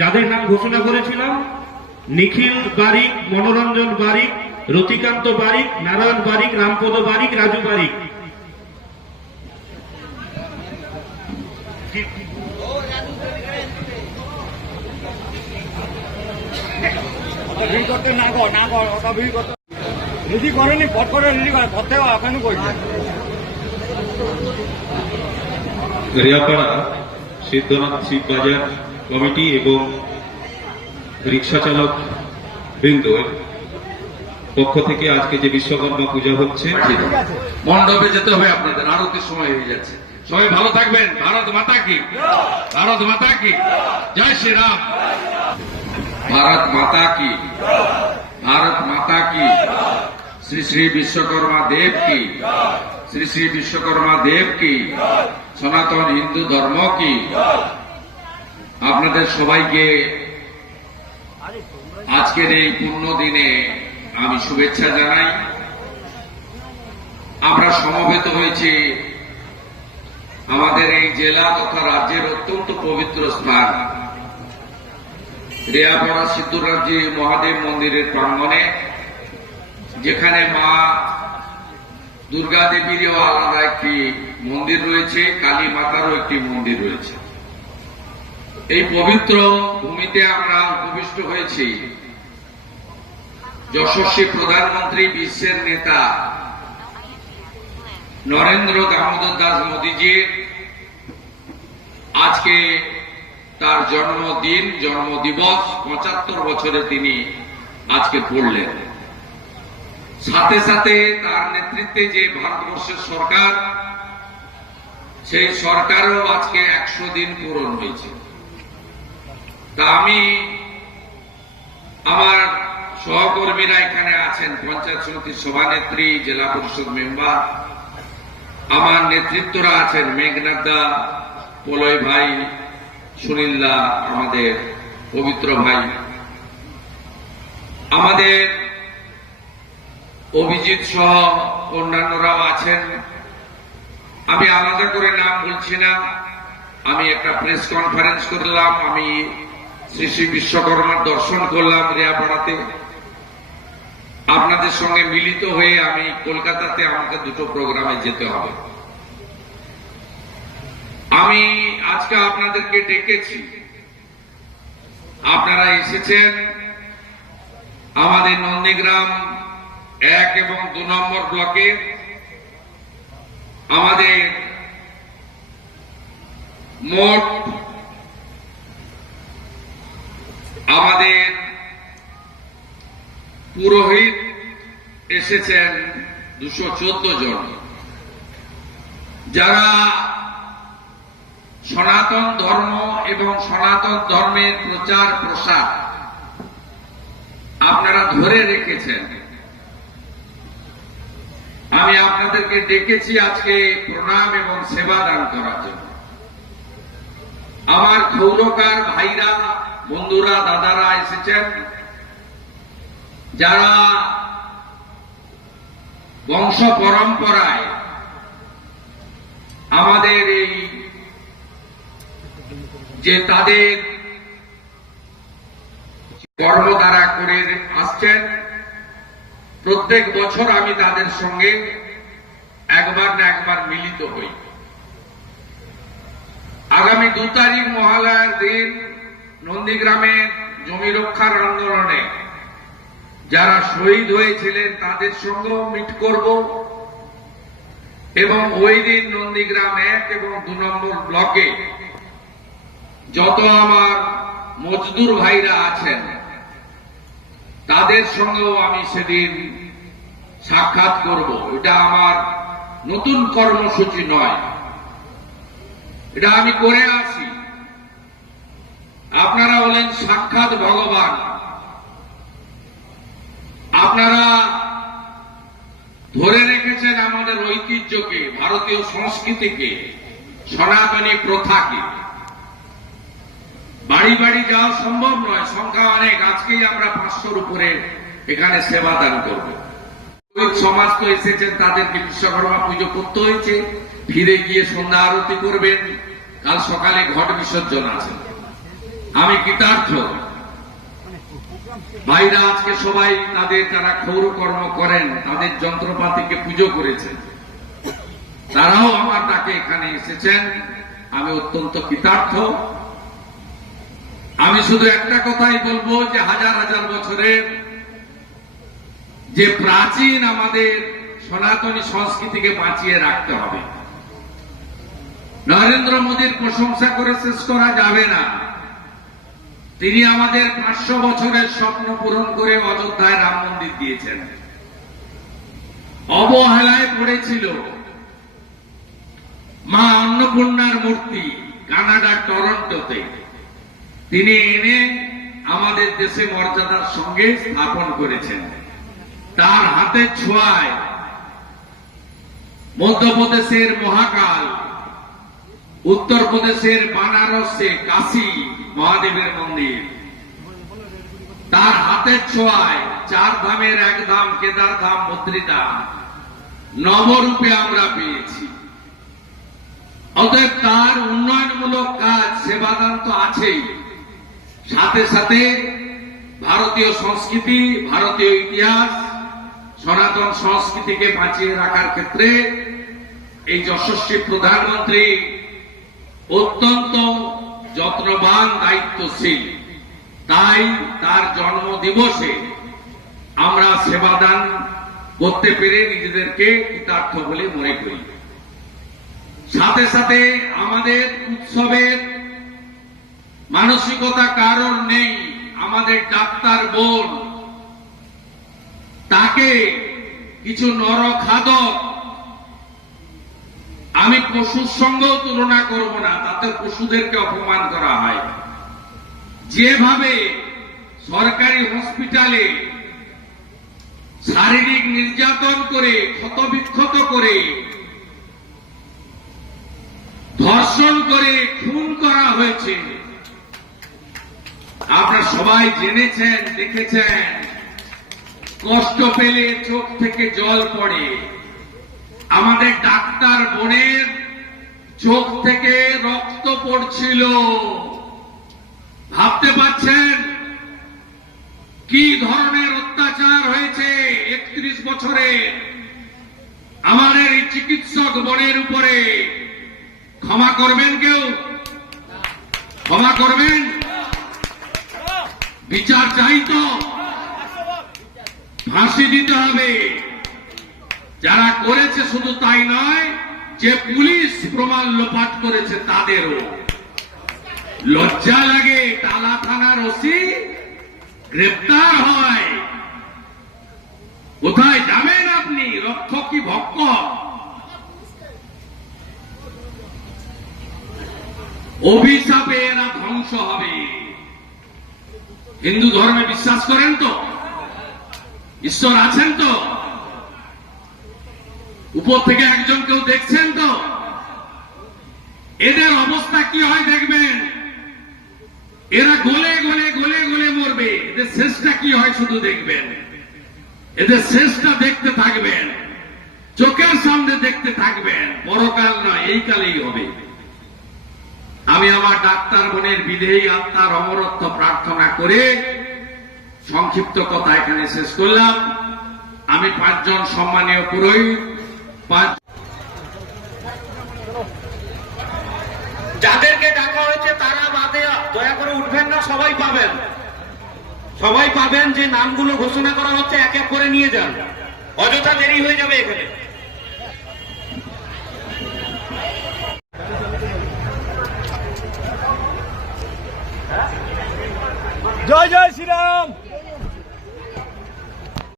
যাদের নাম ঘোষণা করেছিলাম নিখিল বারিক মনোরঞ্জন বারিক রতিকান্ত বারিক নারায়ণ বারিক রামপদ বারিক রাজু বারিক। ভিড় করতে না কর না কর ওটা ভিড় করতে রেডি করেনি পট করে রেডি করে পথে এখনও করছে রিয়াপাড়া সিদ্ধনাথ শিব বাজার। কমিটি এবং রিক্সা চালক বৃন্দ পক্ষ থেকে আজকে যে বিশ্বকর্মা পূজা হচ্ছে মণ্ডপে যেতে হবে আপনাদের আরতির সময় হয়ে যাচ্ছে। সবাই ভালো থাকবেন। ভারত মাতা কি? ভারত মাতা কি? জয় শ্রীরাম। ভারত মাতা কি? ভারত মাতা কি? শ্রী শ্রী বিশ্বকর্মা দেব কি? শ্রী শ্রী বিশ্বকর্মা দেব কি? সনাতন হিন্দু ধর্ম কি? আপনাদের সবাইকে আজকের এই পূর্ণ দিনে আমি শুভেচ্ছা জানাই। আমরা সমবেত হয়েছি আমাদের এই জেলা তথা রাজ্যের অত্যন্ত পবিত্র স্থান। রেয়াপাড়া সিদ্ধরাজি মহাদেব মন্দিরের প্রাঙ্গণে, যেখানে মা দুর্গা দেবীরও আলাদা একটি মন্দির রয়েছে, কালী মাতারও একটি মন্দির রয়েছে। এই পবিত্র ভূমিতে আমরা উপবিষ্ট হয়েছি। যশস্বী প্রধানমন্ত্রী বিশ্বের নেতা নরেন্দ্র দামোদর দাস মোদীজির আজকে তার জন্মদিন, জন্মদিবস, পঁচাত্তর বছরে তিনি আজকে পড়লেন। সাথে সাথে তার নেতৃত্বে যে ভারতবর্ষের সরকার, সেই সরকারও আজকে একশো দিন পূরণ হয়েছে। তা আমি আমার সহকর্মীরা এখানে আছেন, পঞ্চায়েত সমিতির সভানেত্রী, জেলা পরিষদ মেম্বার, আমার নেতৃত্বরা আছেন মেঘনাথদা পলয় ভাই, সুনীলদা, আমাদের পবিত্র ভাই। আমাদের অভিজিৎ সহ অন্যান্যরাও আছেন। আমি আলাদা করে নাম বলছি না। আমি একটা প্রেস কনফারেন্স করলাম, আমি শ্রী শ্রী বিশ্বকর্মার দর্শন করলাম রেয়াপাড়াতে। আপনাদের সঙ্গে মিলিত হয়ে আমি কলকাতাতে আমাকে দুটো প্রোগ্রামে যেতে হবে। আমি আজকে আপনাদেরকে ডেকেছি। আপনারা এসেছেন। আমাদের নন্দীগ্রাম এক এবং দু নম্বর ব্লকে। আমাদের মোট আমাদের পুরোহিত এসেছেন দুশো চোদ্দ জন। যারা সনাতন ধর্ম এবং সনাতন ধর্মের প্রচার প্রসার আপনারা ধরে রেখেছেন। আমি আপনাদেরকে ডেকেছি আজকে প্রণাম এবং সেবা দান করার জন্য। আমার ক্ষৌরকার ভাইরা বন্ধুরা, দাদারা এসেছেন। যারা বংশ পরম্পরায় আমাদের এই যে তাদের কর্ম দ্বারা করে আসছেন, প্রত্যেক বছর আমি তাদের সঙ্গে একবার না একবার মিলিত হই। আগামী দু তারিখ মহালয়ার দিন নন্দীগ্রামে জমি রক্ষার আন্দোলনে যারা শহীদ হয়েছিলেন তাদের সঙ্গেও মিট করব। এবং ওই দিন নন্দীগ্রাম এক এবং দু নম্বর ব্লকে যত আমার মজদুর ভাইরা আছেন, তাদের সঙ্গেও আমি সেদিন সাক্ষাৎ করব। এটা আমার নতুন কর্মসূচি নয়। এটা আমি করে আসি। আপনারা হলেন সাক্ষাৎ ভগবান। আপনারা ধরে রেখেছেন আমাদের ঐতিহ্যকে, ভারতীয় সংস্কৃতিকে, সনাতনী প্রথাকে। বাড়ি বাড়ি যাওয়া সম্ভব নয়, সংখ্যা অনেক, আজকেই আমরা পাঁচশোর উপরে এখানে সেবা দান করব। সমাজ তো এসেছেন তাদেরকে বিশ্বকর্মা পুজো করতে হয়েছে। ফিরে গিয়ে সন্ধ্যা আরতি করবেন, কাল সকালে ঘট বিসর্জন আছে। আমি কৃতার্থ। ভাইরা, আজকে সবাই তাদের যারা ক্ষৌরকর্ম করেন, তাদের যন্ত্রপাতিকে পুজো করেছেন। তারাও আমার ডাকে এখানে এসেছেন। আমি অত্যন্ত কৃতার্থ। আমি শুধু একটা কথাই বলব যে হাজার হাজার বছরের যে প্রাচীন আমাদের সনাতনী সংস্কৃতিকে বাঁচিয়ে রাখতে হবে। নরেন্দ্র মোদীর প্রশংসা করে শেষ করা যাবে না। তিনি আমাদের পাঁচশো বছরের স্বপ্ন পূরণ করে অযোধ্যায় রাম মন্দির দিয়েছেন। অবহেলায় পড়েছিল মা অন্নপূর্ণার মূর্তি কানাডা টরন্টোতে। তিনি এনে আমাদের দেশে মর্যাদার সঙ্গে স্থাপন করেছেন। তার হাতের ছোঁয়ায় মধ্যপ্রদেশের মহাকাল, উত্তরপ্রদেশের বানারসে কাশী মহাদেবের মন্দির। তার হাতের ছোঁয়ায় চার ধামের এক ধাম কেদার ধাম বদ্রীধাম নবরূপে আমরা পেয়েছি। অতএব তার উন্নয়নমূলক কাজ, সেবাদান তো আছেই। সাথে সাথে ভারতীয় সংস্কৃতি, ভারতীয় ইতিহাস, সনাতন সংস্কৃতিকে বাঁচিয়ে রাখার ক্ষেত্রে এই যশস্বী প্রধানমন্ত্রী অত্যন্ত যত্নবান, দায়িত্বশীল। তাই তার জন্ম দিবসে আমরা সেবাদান করতে পেরে নিজেদেরকে কৃতার্থ বলে মনে করি। সাথে সাথে আমাদের উৎসবের মানসিকতা কারণ নেই, আমাদের ডাক্তার বোন, তাকে কিছু নরখাদক আমি পশুর সঙ্গেও তুলনা করব না, তাতে পশুদেরকে অপমান করা হয়। যেভাবে সরকারি হসপিটালে শারীরিক নির্যাতন করে, ক্ষতবিক্ষত করে, ধর্ষণ করে খুন করা হয়েছে, আপনারা সবাই জেনেছেন, দেখেছেন, কষ্ট পেলে চোখ থেকে জল পড়ে। আমাদের ডাক্তার বোনের চোখ থেকে রক্ত পড়ছিল। ভাবতে পারছেন? কি ধরনের অত্যাচার হয়েছে একত্রিশ বছরে? আমাদের এই চিকিৎসক বোনের উপরে ক্ষমা করবেন কেউ? ক্ষমা করবেন? বিচার চাই তো। ফাঁসি দিতে হবে। যারা করেছে শুধু তাই নয়, যে পুলিশ প্রমাণ লোপাট করেছে তাদেরও। লজ্জা লাগে, টালা থানার ওসি গ্রেপ্তার হয়। কোথায় যাবেন আপনি? রক্ষক কি ভক্ষক অভিশাপে এরা ধ্বংস হবে। হিন্দু ধর্মে বিশ্বাস করেন তো? ঈশ্বর আছেন তো? উপর থেকে একজন কেউ দেখছেন তো? এদের অবস্থা কি হয় দেখবেন? এরা গলে গলে গলে গলে মরবে। এদের শেষটা কি হয় শুধু দেখবেন? এদের শেষটা দেখতে থাকবেন। চোখের সামনে দেখতে থাকবেন। পরকাল নয়, এই কালেই হবে। আমি আমার ডাক্তার বোনের বিধেয়ী আত্মার অমরত্ব প্রার্থনা করে সংক্ষিপ্ত কথা এখানে শেষ করলাম। আমি পাঁচজন সম্মানীয় পুরোহিত যাদেরকে ডাকা হয়েছে তারা বাদে দয়া করে উঠবেন না, সবাই পাবেন। সবাই পাবেন যে নামগুলো ঘোষণা করা হচ্ছে, এক এক করে নিয়ে যান। অযথা দেরি হয়ে যাবে এখানে। জয় জয় শ্রীরাম!